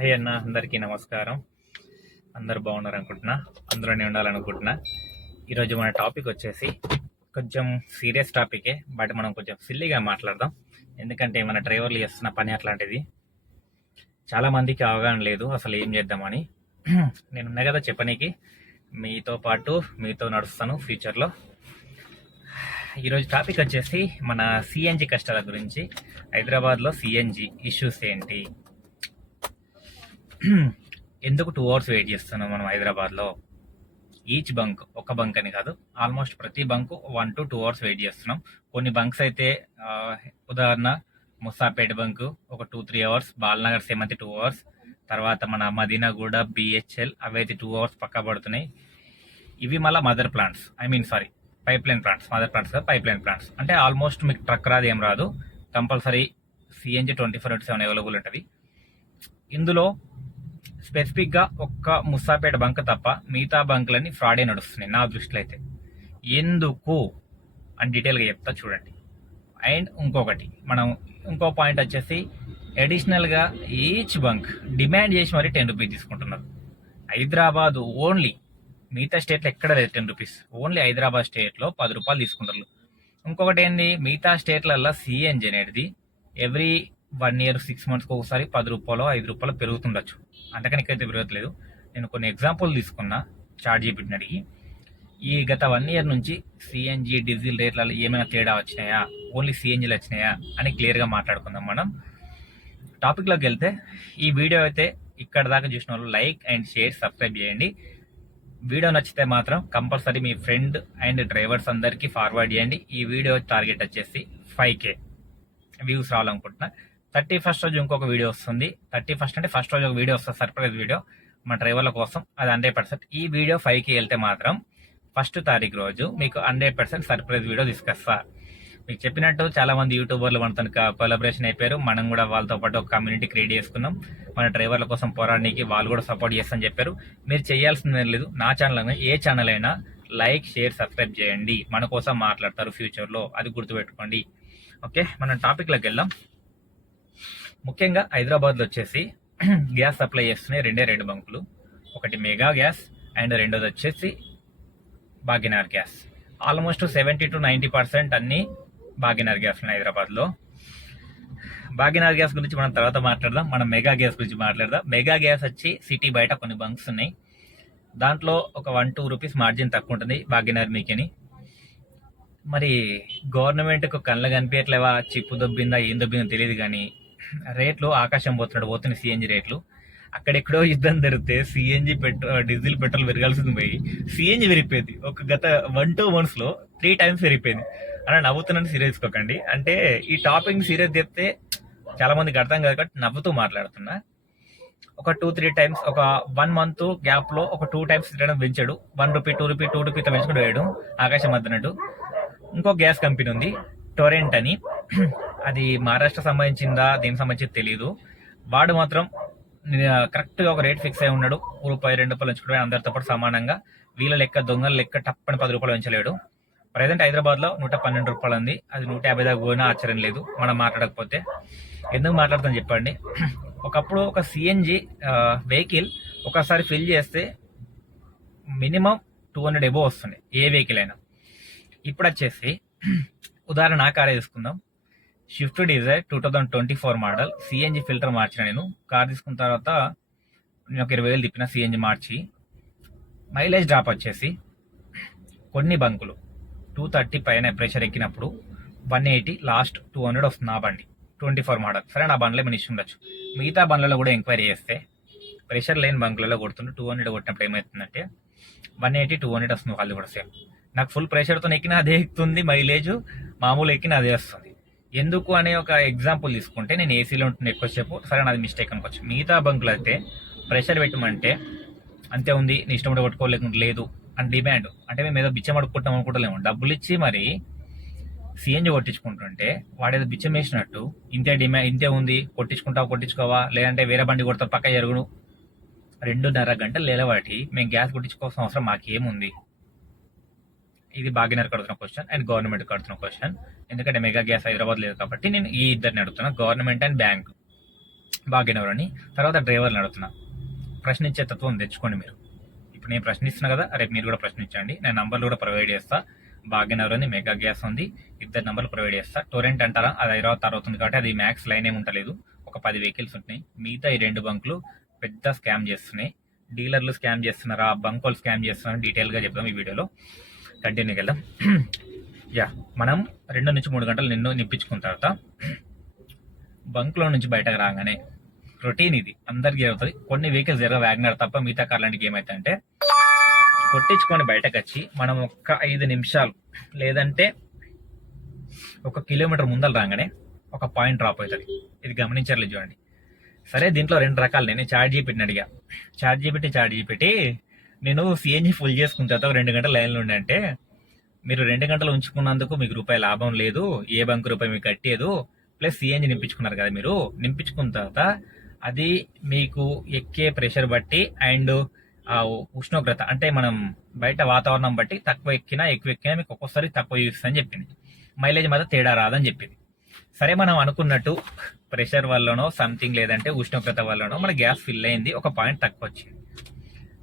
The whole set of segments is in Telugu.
హాయ్ అన్న, అందరికీ నమస్కారం. అందరూ బాగున్నారు అనుకుంటున్నా, అందులోనే ఉండాలనుకుంటున్నా. ఈరోజు మన టాపిక్ వచ్చేసి కొంచెం సీరియస్ టాపికే, బట్ మనం కొంచెం సిల్లీగా మాట్లాడదాం. ఎందుకంటే మన డ్రైవర్లు చేస్తున్న పని అట్లాంటిది. చాలా మందికి అవగాహన లేదు అసలు ఏం చేద్దామని. నేనున్నా కదా చెప్పనీకి, మీతో పాటు మీతో నడుస్తాను ఫ్యూచర్లో. ఈరోజు టాపిక్ వచ్చేసి మన సిఎన్జి కష్టాల గురించి. హైదరాబాద్లో సిఎన్జి ఇష్యూస్ ఏంటి, ఎందుకు 2 hours వెయిట్ చేస్తున్నాం మనం హైదరాబాద్లో. ఈచ్ బంక్, ఒక బంక్ అని కాదు, ఆల్మోస్ట్ ప్రతి బంకు 1 to 2 hours వెయిట్ చేస్తున్నాం. కొన్ని బంక్స్ అయితే ఉదాహరణ ముసాపేట బంక్ ఒక 2-3 hours, బాలనగర్ సేమంతి 2 hours, తర్వాత మన మదీనాగూడ బిహెచ్ఎల్ అవైతే 2 hours పక్కా పడుతున్నాయి. ఇవి మళ్ళీ mother plants, pipe line plants, mother plants కాదు, పైప్ లైన్ ప్లాంట్స్. అంటే ఆల్మోస్ట్ మీకు ట్రక్ రాదు, ఏం రాదు, కంపల్సరీ సిఎన్జి 24/7 అవైలబుల్ ఉంటుంది. ఇందులో స్పెసిఫిక్గా ఒక్క ముసాపేట బంక్ తప్ప మిగతా బంకులన్నీ ఫ్రాడే నడుస్తున్నాయి నా దృష్టిలో అయితే. ఎందుకు అని డీటెయిల్గా చెప్తా చూడండి. అండ్ ఇంకో పాయింట్ వచ్చేసి అడిషనల్గా ఈచ్ బంక్ డిమాండ్ చేసి మరీ 10 రూపీస్ తీసుకుంటున్నారు. హైదరాబాద్ ఓన్లీ, మిగతా స్టేట్లో ఎక్కడ లేదు 10 రూపీస్, ఓన్లీ హైదరాబాద్ స్టేట్లో 10 రూపాయలు తీసుకుంటారు. ఇంకొకటి ఏంది, మిగతా స్టేట్లలో సిఎన్జి అనేది ఎవ్రీ 1 year 6 monthsకి ఒకసారి 10 రూపాయలు 5 రూపాయలు పెరుగుతుండొచ్చు, అంతకని ఇక్కడైతే పెరగట్లేదు. నేను కొన్ని ఎగ్జాంపుల్ తీసుకున్నా చాట్ జీపీటీని అడిగి. ఈ గత 1 year నుంచి సిఎన్జి డీజిల్ రేట్లలో ఏమైనా తేడా వచ్చినాయా, ఓన్లీ సిఎన్జిలు వచ్చినాయా అని క్లియర్గా మాట్లాడుకుందాం మనం. టాపిక్లోకి వెళ్తే, ఈ వీడియో అయితే ఇక్కడ దాకా చూసిన వాళ్ళు లైక్ అండ్ షేర్ సబ్స్క్రైబ్ చేయండి. వీడియో నచ్చితే మాత్రం compulsory me friend and drivers అందరికీ ఫార్వర్డ్ చేయండి. ఈ వీడియో టార్గెట్ వచ్చేసి 5K వ్యూస్ రావాలనుకుంటున్నా. 31st రోజు ఇంకొక వీడియో వస్తుంది. 31st అంటే ఫస్ట్ రోజు ఒక వీడియో వస్తుంది, సర్ప్రైజ్ వీడియో మన డ్రైవర్ల కోసం, అది 100%. ఈ వీడియో 5K వెళ్తే మాత్రం 1st తారీఖు రోజు మీకు 100% సర్ప్రైజ్ వీడియో తీసుకొస్తా. మీకు చెప్పినట్టు చాలా మంది యూట్యూబర్లు మనతో కొలాబరేషన్ అయిపోయారు. మనం కూడా వాళ్ళతో పాటు ఒక కమ్యూనిటీ క్రియేట్ చేసుకున్నాం. మన డ్రైవర్ల కోసం పోరాడడానికి వాళ్ళు కూడా సపోర్ట్ చేస్తామని చెప్పారు. మీరు చేయాల్సిందే లేదు, నా ఛానల్ అయినా ఏ ఛానల్ అయినా లైక్ షేర్ సబ్స్క్రైబ్ చేయండి. మన కోసం మాట్లాడతారు ఫ్యూచర్లో, అది గుర్తుపెట్టుకోండి. ఓకే, మనం టాపిక్లోకి వెళ్దాం. ముఖ్యంగా హైదరాబాద్లో వచ్చేసి గ్యాస్ సప్లై చేస్తున్నాయి 2 బంకులు. ఒకటి మెగా గ్యాస్ అండ్ రెండోది వచ్చేసి భాగ్యనగర్ గ్యాస్. ఆల్మోస్ట్ 70 to 90% అన్ని భాగ్యనగర్ గ్యాస్ ఉన్నాయి హైదరాబాద్లో. భాగ్యనగర్ గ్యాస్ గురించి మనం తర్వాత మాట్లాడదాం. మనం మెగా గ్యాస్ గురించి మాట్లాడదాం. మెగా గ్యాస్ వచ్చి సిటీ బయట కొన్ని బంక్స్ ఉన్నాయి, దాంట్లో ఒక 1-2 రూపీస్ మార్జిన్ తక్కువ ఉంటుంది భాగ్యనగర్ మీకని. మరి గవర్నమెంట్కు కళ్ళ కనిపించట్లేవా, చిప్పు దొబ్బిందా ఏం దొబ్బిందో తెలియదు, కానీ రేట్లు ఆకాశం పోతున్నాయి సిఎన్జి రేట్లు. అక్కడెక్కడో యుద్ధం జరిగితే సిఎన్జి డీజిల్ పెట్రోల్ పెరగాల్సింది పోయి సిఎన్జి పెరిగిపోయింది. ఒక గత 1-2 monthsలో 3 times పెరిగిపోయింది. అలా నవ్వుతున్నాను, సీరియస్ తీసుకోకండి. అంటే ఈ టాపిక్ సీరియస్ చెప్తే చాలా మందికి అర్థం కాదు కాబట్టి నవ్వుతూ మాట్లాడుతున్నా. ఒక 2-3 times, ఒక 1 month గ్యాప్ లో ఒక 2 times పెంచాడు. 1 రూపీ 2 రూపీ 2 రూపీతో పెంచుకుంటూ వేయడం ఆకాశం అద్దనట్టు. ఇంకో గ్యాస్ కంపెనీ ఉంది టొరెంట్ అని, అది మహారాష్ట్ర సంబంధించిందా దేనికి సంబంధించి తెలియదు. వాడు మాత్రం కరెక్ట్ గా ఒక రేట్ ఫిక్స్ అయి ఉన్నాడు, ₹1-2 పెంచుకుంటే అందరితో పాటు సమానంగా. వీళ్ళ లెక్క దొంగల లెక్క టప్పని 10 రూపాయలు పెంచలేడు. ప్రజెంట్ హైదరాబాద్ లో 112 రూపాయలు ఉంది, అది 150 దాకా పోయినా ఆశ్చర్యం లేదు మనం మాట్లాడకపోతే. ఎందుకు మాట్లాడతాం చెప్పండి. ఒకప్పుడు ఒక సిఎన్జి వెహికల్ ఒకసారి ఫిల్ చేస్తే మినిమం 200 above వస్తుంది ఏ వెహికల్ అయినా. ఇప్పుడు వచ్చేసి ఉదాహరణ ఆ కారే తీసుకుందాం, Swift Dzire 2024 model, CNG filter మార్చిన. నేను కార్ తీసుకున్న తర్వాత నేను ఒక 20,000 తిప్పిన సిఎన్జి మార్చి. మైలేజ్ డ్రాప్ వచ్చేసి కొన్ని బంకులు 230 పైన ప్రెషర్ ఎక్కినప్పుడు 180, లాస్ట్ 200 వస్తుంది. ఆ బండి 24 మోడల్, సరే నా బండ్లో ఏమైనా ఇష్యూ ఉండొచ్చు. మిగతా బండ్లలో కూడా ఎంక్వైరీ చేస్తే ప్రెషర్ లేని బంకులలో కొడుతుంటే 200 కొట్టినప్పుడు ఏమవుతుందంటే 180-200 వస్తుంది. వాళ్ళు కూడా సేమ్. నాకు ఫుల్ ప్రెషర్తో ఎక్కినా అదే ఎక్కుతుంది మైలేజ్, మామూలు ఎక్కినా అదే వస్తుంది. ఎందుకు అనే ఒక ఎగ్జాంపుల్ తీసుకుంటే, నేను ఏసీలో ఉంటున్న ఎక్కువసేపు, సరే నాది మిస్టేక్ అనుకోవచ్చు. మిగతా బంకులు అయితే ప్రెషర్ పెట్టమంటే అంతే ఉంది, నీ ఇష్టం కూడా కొట్టుకోలేకుండా లేదు అని డిమాండ్. అంటే మేము ఏదో బిచ్చం అడుక్కుంటాం అనుకుంటలేము, డబ్బులు ఇచ్చి మరి సిఎన్జి కొట్టించుకుంటుంటే వాడేదో బిచ్చం వేసినట్టు ఇంతే డిమాండ్, ఇంతే ఉంది, కొట్టించుకోవా, లేదంటే వేరే బండి కొడతా పక్క జరుగును. 2.5 గంటలు లేలవాటి మేము గ్యాస్ కొట్టించుకోవాల్సిన అవసరం మాకేముంది? ఇది భాగ్యనగర్ కడుతున్న క్వశ్చన్ అండ్ గవర్నమెంట్ కడుతున్న క్వశ్చన్. ఎందుకంటే మెగా గ్యాస్ హైదరాబాద్ లేదు కాబట్టి నేను ఈ ఇద్దరిని అడుగుతున్నా, గవర్నమెంట్ అండ్ బ్యాంక్. భాగ్యనగర్ అని. తర్వాత డ్రైవర్ని అడుగుతున్నా, ప్రశ్నించే తత్వం తెచ్చుకోండి మీరు. ఇప్పుడు నేను ప్రశ్నిస్తున్నా కదా, రేపు మీరు కూడా ప్రశ్నించండి. నేను నంబర్లు కూడా ప్రొవైడ్ చేస్తా. భాగ్యనగర్ అని మెగా గ్యాస్ ఉంది, 2 నంబర్లు ప్రొవైడ్ చేస్తా. టొరెంట్ అంటారా, అది హైదరాబాద్ తర్వాత ఉంది కాబట్టి అది మ్యాక్స్ లైన్ ఏమి ఉంటలేదు, ఒక 10 వెహికల్స్ ఉంటున్నాయి. మిగతా ఈ 2 బంకులు పెద్ద స్కామ్ చేస్తున్నాయి. డీలర్లు స్కామ్ చేస్తున్నారా, బంకోలు స్కామ్ చేస్తున్నారా, డీటెయిల్గా చెప్తాం ఈ వీడియోలో. కంటిన్యూకి వెళ్దాం. యా, మనం 2 నుంచి 3 గంటలు నింపించుకున్న తర్వాత బంక్లో నుంచి బయటకు రాగానే రొటీన్ ఇది అందరికీ జరుగుతుంది. కొన్ని వెహికల్స్ జరగ వ్యాగనర్ తప్ప మిగతా కార్లాంటికి ఏమైతుందంటే కొట్టించుకొని బయటకు వచ్చి మనం ఒక్క 5 నిమిషాలు లేదంటే 1 కిలోమీటర్ ముందర రాగానే ఒక పాయింట్ డ్రాప్ అవుతుంది. ఇది గమనించలేదు చూడండి. సరే, దీంట్లో 2 రకాలు. నేను చార్జ్ జీపీటీని అడిగా. చార్జ్ జీపీటీ నేను సిఎన్జి ఫుల్ చేసుకున్న తర్వాత 2 గంటల లైన్లో ఉండే అంటే, మీరు 2 గంటలు ఉంచుకున్నందుకు మీకు రూపాయి లాభం లేదు, ఏ బంకు రూపాయి మీకు కట్టేదు, ప్లస్ సిఎన్జి నింపించుకున్నారు కదా మీరు. నింపించుకున్న తర్వాత అది మీకు ఎక్కే ప్రెషర్ బట్టి అండ్ ఆ ఉష్ణోగ్రత అంటే మనం బయట వాతావరణం బట్టి తక్కువ ఎక్కినా ఎక్కువ ఎక్కినా మీకు ఒక్కొక్కసారి తక్కువ చూస్తుందని చెప్పింది. మైలేజ్ మాత్రం తేడా రాదని చెప్పింది. సరే, మనం అనుకున్నట్టు ప్రెషర్ వల్లనో సంథింగ్ లేదంటే ఉష్ణోగ్రత వల్లనో మన గ్యాస్ ఫిల్ అయింది, ఒక పాయింట్ తక్కువ వచ్చింది.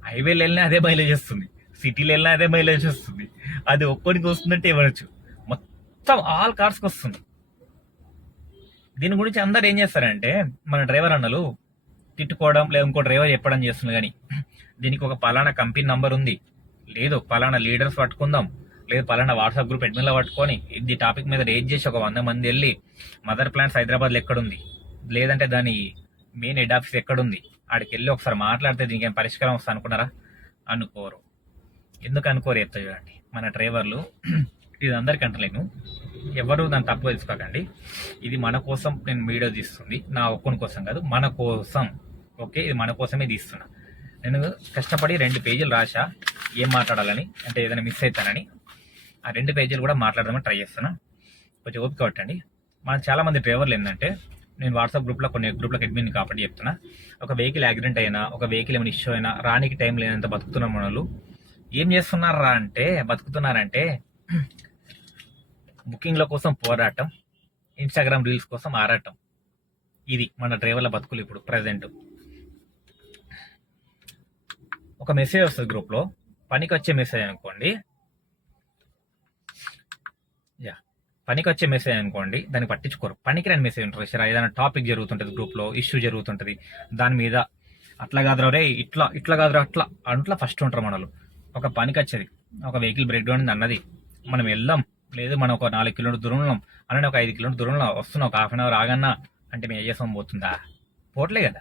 హైవేలు వెళ్ళినా అదే మైలేజ్ వస్తుంది, సిటీలో వెళ్ళినా అదే మైలేజ్ వస్తుంది. అది ఒక్కడికి వస్తుందంటే ఇవ్వచ్చు, మొత్తం ఆల్ కార్స్కి వస్తుంది. దీని గురించి అందరు ఏం చేస్తారంటే, మన డ్రైవర్ అన్నలు తిట్టుకోవడం లేదా ఇంకో డ్రైవర్ చెప్పడం చేస్తున్నారు. కానీ దీనికి ఒక పలానా కంపెనీ నంబర్ ఉంది, లేదు పలానా లీడర్స్ పట్టుకుందాం, లేదు పలానా వాట్సాప్ గ్రూప్ అడ్మిన్లో పట్టుకొని ఇది టాపిక్ మీద రేజ్ చేసి ఒక 100 మంది వెళ్ళి మదర్ ప్లాంట్స్ హైదరాబాద్లో ఎక్కడుంది, లేదంటే దాని మెయిన్ హెడ్ ఆఫీస్ ఎక్కడుంది, ఆడికి వెళ్ళి ఒకసారి మాట్లాడితే దీనికి ఏం పరిష్కారం వస్తా అనుకున్నారా? అనుకోరు. ఎందుకు అనుకోరు చెప్తా చూడండి. మన డ్రైవర్లు ఇది అందరికి అంటలేను, ఎవరు దాన్ని తప్పుగా తీసుకోకండి. ఇది మన కోసం నేను వీడియో తీస్తుంది, నా ఒక్కని కోసం కాదు, మన కోసం. ఓకే, ఇది మన కోసమే తీస్తున్నా. నేను కష్టపడి 2 పేజీలు రాసా ఏం మాట్లాడాలని, అంటే ఏదైనా మిస్ అవుతానని. ఆ 2 పేజీలు కూడా మాట్లాడదామని ట్రై చేస్తున్నా, కొంచెం ఓపిక పట్టండి. మనకు చాలా మంది డ్రైవర్లు ఏంటంటే, నేను వాట్సాప్ గ్రూప్లో కొన్ని గ్రూప్లకు అడ్మిన్ కాబట్టి చెప్తున్నా, ఒక వెహికల్ యాక్సిడెంట్ అయినా, ఒక వెహికల్ ఏమైనా ఇష్యూ అయినా రానికి టైం లేనంత బతుకుతున్న మనలు ఏం చేస్తున్నారా అంటే, బతుకుతున్నారంటే బుకింగ్ల కోసం పోరాటం, ఇన్స్టాగ్రామ్ రీల్స్ కోసం ఆరాటం. ఇది మన డ్రైవర్ల బతుకులు ఇప్పుడు ప్రజెంట్. ఒక మెసేజ్ వస్తుంది గ్రూప్లో, పనికి వచ్చే మెసేజ్ అనుకోండి, దాన్ని పట్టించుకోరు. పనికి రాని మెసేజ్ ఉంటుంది సార్, ఏదైనా టాపిక్ జరుగుతుంటుంది గ్రూప్లో, ఇష్యూ జరుగుతుంటుంది, దాని మీద అట్లా కాదురా రే, ఇట్లా కాదురా అట్లా ఫస్ట్ ఉంటారు మనలు. ఒక పనికి వచ్చేది, ఒక వెహికల్ బ్రేక్ డౌన్ అన్నది, మనం వెళ్దాం, లేదు మనం ఒక 4 కిలోమీటర్ దూరం ఉన్నాం అలానే ఒక 5 కిలోమీటర్ దూరంలో వస్తున్నాం, ఒక హాఫ్ అన్ అవర్ ఆగన్నా అంటే మేము చేసాం పోతుందా? పోట్లే కదా.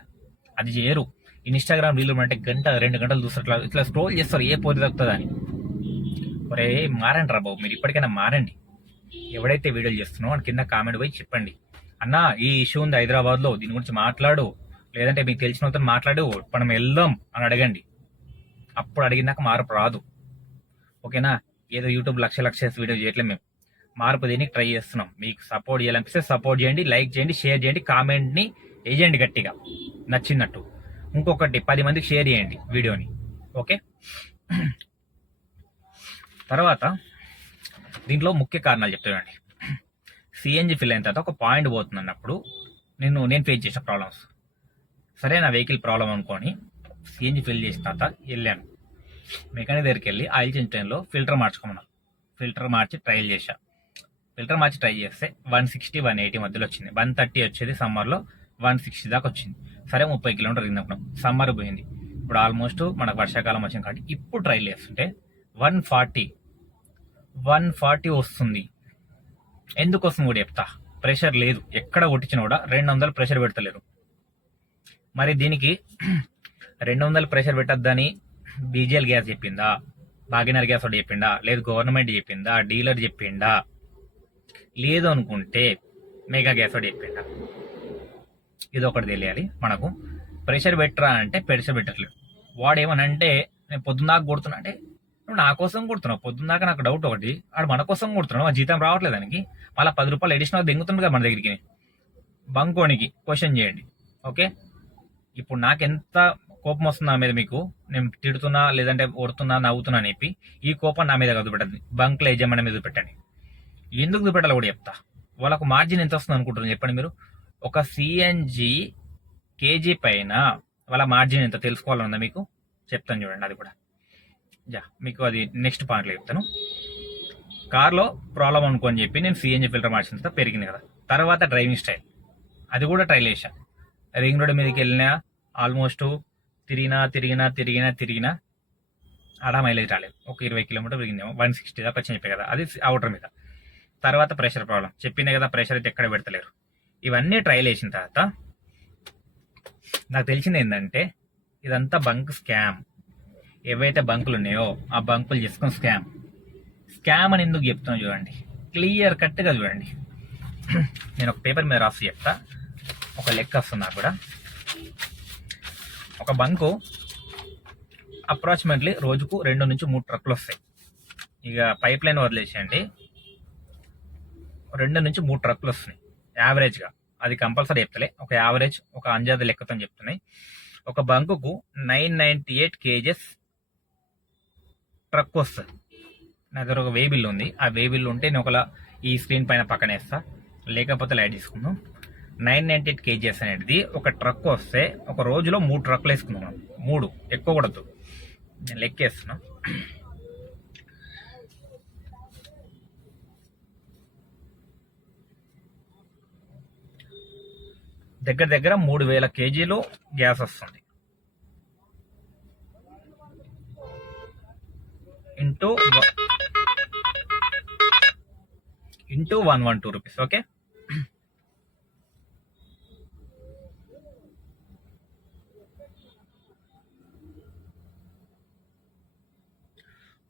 అది చేయరు. ఇన్స్టాగ్రామ్ రీల్ అంటే 1-2 గంటలు చూస్తారు, ఇట్లా స్క్రోల్ చేస్తారు, ఏ పోతే తగ్గుతుందా అని. ఒరే మారండి రా బాబు, మీరు ఇప్పటికైనా మారండి. ఎవడైతే వీడియోలు చేస్తున్నావు అని కింద కామెంట్ పోయి చెప్పండి, అన్నా ఈ ఇష్యూ ఉంది హైదరాబాద్లో, దీని గురించి మాట్లాడు, లేదంటే మీకు తెలిసిన వాళ్ళతో మాట్లాడు, మనం వెళ్దాం అని అడగండి. అప్పుడు అడిగినాక మార్పు రాదు. ఓకేనా? ఏదో యూట్యూబ్ లక్ష వీడియో చేయట్లేదు మేము, మార్పు దేనికి ట్రై చేస్తున్నాం. మీకు సపోర్ట్ చేయాలనిపిస్తే సపోర్ట్ చేయండి, లైక్ చేయండి, షేర్ చేయండి, కామెంట్ని వేయండి గట్టిగా నచ్చినట్టు. ఇంకొకటి 10 మందికి షేర్ చేయండి వీడియోని. ఓకే, తర్వాత దీంట్లో ముఖ్య కారణాలు చెప్తానండి. సిఎన్జి ఫిల్ అయిన తర్వాత ఒక పాయింట్ పోతుంది అన్నప్పుడు నేను ఫేస్ చేసిన ప్రాబ్లమ్స్. సరే, నా వెహికల్ ప్రాబ్లం అనుకొని సిఎన్జి ఫిల్ చేసిన తర్వాత వెళ్ళాను మెకానిక్ దగ్గరికి వెళ్ళి, ఆయిల్ చేంజ్ టైంలో ఫిల్టర్ మార్చుకున్నాను. ఫిల్టర్ మార్చి ట్రయల్ చేశా. ఫిల్టర్ మార్చి ట్రై చేస్తే 160-180 మధ్యలో వచ్చింది. 130 వచ్చేది సమ్మర్లో, 160 దాకా వచ్చింది. సరే, 30 కిలోమీటర్ తిందనుకున్నాం. సమ్మర్ పోయింది, ఇప్పుడు ఆల్మోస్ట్ మనకు వర్షాకాలం వచ్చింది కాబట్టి ఇప్పుడు ట్రైల్ చేస్తుంటే 140 వస్తుంది. ఎందుకు వస్తుంది కూడా చెప్తా. ప్రెషర్ లేదు, ఎక్కడ కొట్టించినా కూడా 200 ప్రెషర్ పెడతలేరు. మరి దీనికి 200 ప్రెషర్ పెట్టద్దని డీజిల్ గ్యాస్ చెప్పిందా, భాగ్యనగర్ గ్యాస్ ఒకటి చెప్పిండా, లేదు గవర్నమెంట్ చెప్పిందా, డీలర్ చెప్పిండా, లేదు అనుకుంటే మెగా గ్యాస్ ఒకటి చెప్పిండా? ఇది ఒకటి తెలియాలి మనకు. ప్రెషర్ పెట్టరా అంటే ప్రెషర్ పెట్టట్లేదు. వాడు ఏమనంటే, నేను పొద్దున్నాక కొడుతున్నా అంటే, నువ్వు నా కోసం కొడుతున్నావు. పొద్దున్నాక నాకు డౌట్ ఒకటి, ఆడు మన కోసం కొడుతున్నావు, ఆ జీతం రావట్లేదు దానికి, మళ్ళీ 10 రూపాయలు ఎడిషనల్ దెంగుతుంది కదా మన దగ్గరికి. బంకోనికి క్వశ్చన్ చేయండి. ఓకే, ఇప్పుడు నాకెంత కోపం వస్తుంది నా మీద, మీకు నేను తిడుతున్నా లేదంటే కొడుతున్నా నవ్వుతున్నా అని చెప్పి, ఈ కోపం నా మీద కాదు పెట్టండి, బంక్ల యజమాని మీద పెట్టండి. ఎందుకు పెట్టాలో కూడా చెప్తా. వాళ్ళకు మార్జిన్ ఎంత వస్తుంది అనుకుంటున్నారు చెప్పండి మీరు? ఒక సిఎన్జి కేజీ పైన వాళ్ళ మార్జిన్ ఎంత తెలుసుకోవాలన్నా మీకు చెప్తాను చూడండి. అది కూడా మీకు అది నెక్స్ట్ పాయింట్లో చెప్తాను. కార్లో ప్రాబ్లం అనుకోని చెప్పి నేను సిఎన్జి ఫిల్టర్ మార్చిన తర్వాత పెరిగింది కదా. తర్వాత డ్రైవింగ్ స్టైల్, అది కూడా ట్రైల్ చేశాను. రింగ్ రోడ్ మీదకి వెళ్ళినా ఆల్మోస్ట్ తిరిగినా ఆడ మైలేజ్ రాలేదు. ఒక 20 కిలోమీటర్ పెరిగిందేమో, 160 దాకా వచ్చినాయి కదా. అది అవుటర్ మీద. తర్వాత ప్రెషర్ ప్రాబ్లం చెప్పింది కదా, ప్రెషర్ అయితే ఎక్కడ పెడతలేరు. ఇవన్నీ ట్రైల్ చేసిన తర్వాత నాకు తెలిసింది ఏంటంటే ఇదంతా బంక్ స్కామ్. ఏవైతే బంకులు ఉన్నాయో ఆ బంకులు చేసుకుని స్కామ్ అని ఎందుకు చెప్తాను చూడండి, క్లియర్ కట్గా చూడండి. నేను ఒక పేపర్ మీద రాసి చెప్తా, ఒక లెక్క వస్తుంది నాకు కూడా. ఒక బంకు అప్రాక్సిమేట్లీ రోజుకు 2 నుంచి 3 ట్రక్కులు వస్తాయి. ఇక పైప్ లైన్ వదిలేసేయండి, 2 నుంచి 3 ట్రక్కులు వస్తున్నాయి యావరేజ్గా. అది కంపల్సరీ చెప్తలే, ఒక యావరేజ్, ఒక అంజాద లెక్కతో చెప్తున్నాయి. ఒక బంకుకు 998 కేజెస్ ట్రక్ వస్తుంది. నా దగ్గర ఒక వే బిల్ ఉంది. ఆ వే బిల్ ఉంటే నేను ఒకలా ఈ స్క్రీన్ పైన పక్కన వేస్తా, లేకపోతే లైట్ తీసుకుందాం. 998 కేజెస్ అనేది ఒక ట్రక్ వస్తే ఒక రోజులో 3 ట్రక్కులు వేసుకున్నాం. 3 ఎక్కువ కూడదు, నేను లెక్కేస్తున్నా. దగ్గర 3000 కేజీలు గ్యాస్ వస్తుంది. Into 112 rupees. ఓకే,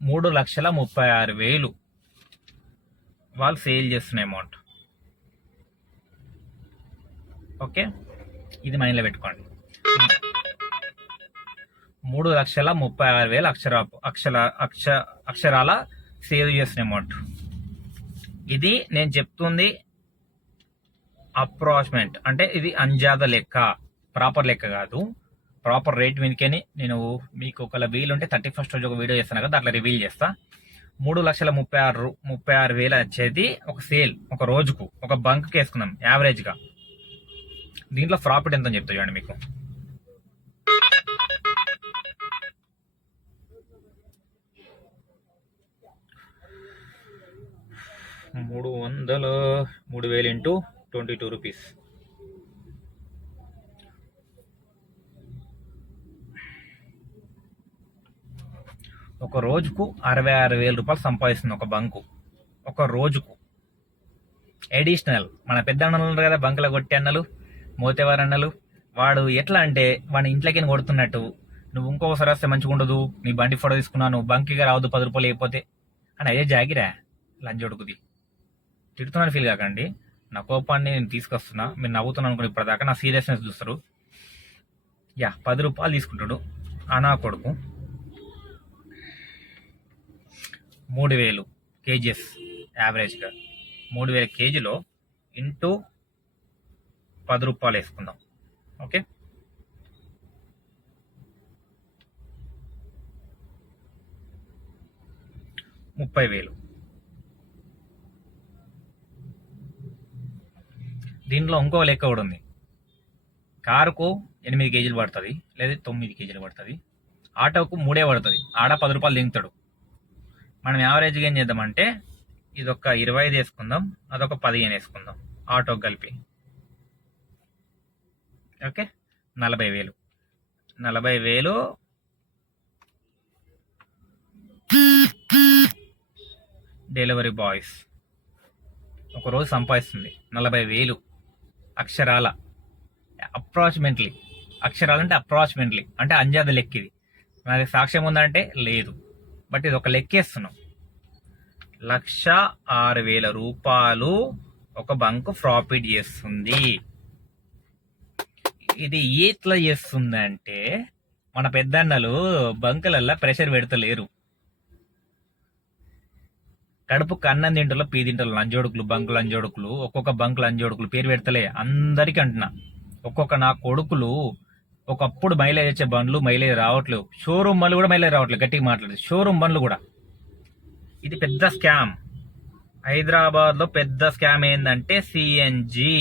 $3,36,000 వాళ్ళు సేల్ చేస్తున్న అమౌంట్. ఓకే, ఇది మైండ్లో పెట్టుకోండి. 3,36,000 అక్షరాల సేవ్ చేసిన అమౌంట్. ఇది నేను చెప్తుంది అప్రాక్సిమేట్, అంటే ఇది అంజాద లెక్క, ప్రాపర్ లెక్క కాదు. ప్రాపర్ రేట్ మీదకని నేను మీకు ఒకవేళ వీలు ఉంటే 31st రోజు ఒక వీడియో చేస్తాను కదా, అట్లా రివీల్ చేస్తా. 3,36,000 వచ్చేది ఒక సేల్, ఒక రోజుకు ఒక బంక్ వేసుకున్నాం యావరేజ్ గా. దీంట్లో ప్రాఫిట్ ఎంత చెప్తా చూడండి మీకు. 3,000 ఇంటూ 22 రూపీస్. ఒక రోజుకు 66,000 రూపాయలు సంపాదిస్తుంది ఒక బంకు, ఒక రోజుకు. ఎడిషనల్ మన పెద్ద అన్నలు ఉన్నారు కదా, బంకులో కొట్టి అన్నలు, మోతేవారు అన్నలు, వాడు ఎట్లా అంటే వాడి ఇంట్లోకి కొడుతున్నట్టు, నువ్వు ఇంకోసారి వస్తే మంచిగా ఉండదు, నీ బండి ఫోటో తీసుకున్నాను, బంకిగా రావద్దు 10 రూపాయలు అయిపోతే అని అయ్యే జాగిరా లంజొడుకుది. తిడుతున్నాను ఫీల్ కాకండి, నా కోపాన్ని నేను తీసుకొస్తున్నా, మీరు నవ్వుతున్నాను అనుకుని ఇప్పటిదాకా నా సీరియస్నెస్ చూస్తారు. 10 రూపాయలు తీసుకుంటాడు అనా కొడుకు. 3,000 కేజీస్ యావరేజ్గా, 3,000 కేజీలో ఇంటూ 10 రూపాయలు వేసుకుందాం. ఓకే, $30,000. దీంట్లో ఇంకో లెక్క కూడా ఉంది. కారుకు 8 కేజీలు పడుతుంది, లేదా 9 కేజీలు పడుతుంది. ఆటోకు 3 పడుతుంది, ఆడ 10 రూపాయలు దింగుతాడు. మనం యావరేజ్గా ఏం చేద్దామంటే ఇదొక 25 వేసుకుందాం, అదొక 15 వేసుకుందాం ఆటోకి కలిపి. ఓకే, 40,000. 40,000 డెలివరీ బాయ్స్ ఒకరోజు సంపాదిస్తుంది. 40,000 అక్షరాల. అప్రాక్సిమేట్లీ, అక్షరాలంటే అప్రాక్సిమేట్లీ, అంటే అంజాద లెక్క. ఇది నాది సాక్ష్యం ఉందంటే లేదు, బట్ ఇది ఒక లెక్కేస్తున్నాం. 1,06,000 రూపాయలు ఒక బంకు ప్రాఫిట్ చేస్తుంది. ఇది ఎట్లా చేస్తుందంటే మన పెద్దన్నలు బంకులల్లో ప్రెషర్ పెడతలేరు. కడుపు కన్నం తింటలో పీదింటలు లంజోడుకులు, బంకు లంజోడుకులు, ఒక్కొక్క బంకు లంజోడుకులు పేరు పెడతలే అందరికీ అంటున్నా. ఒక్కొక్క నా కొడుకులు ఒకప్పుడు మైలేజ్ వచ్చే బండ్లు మైలేజ్ రావట్లేవు, షోరూమ్ బండ్లు కూడా మైలేజ్ రావట్లేదు. గట్టిగా మాట్లాడేది షోరూమ్ బండ్లు కూడా. ఇది పెద్ద స్కామ్. హైదరాబాద్ లో పెద్ద స్కామ్ ఏంటంటే సిఎన్జి.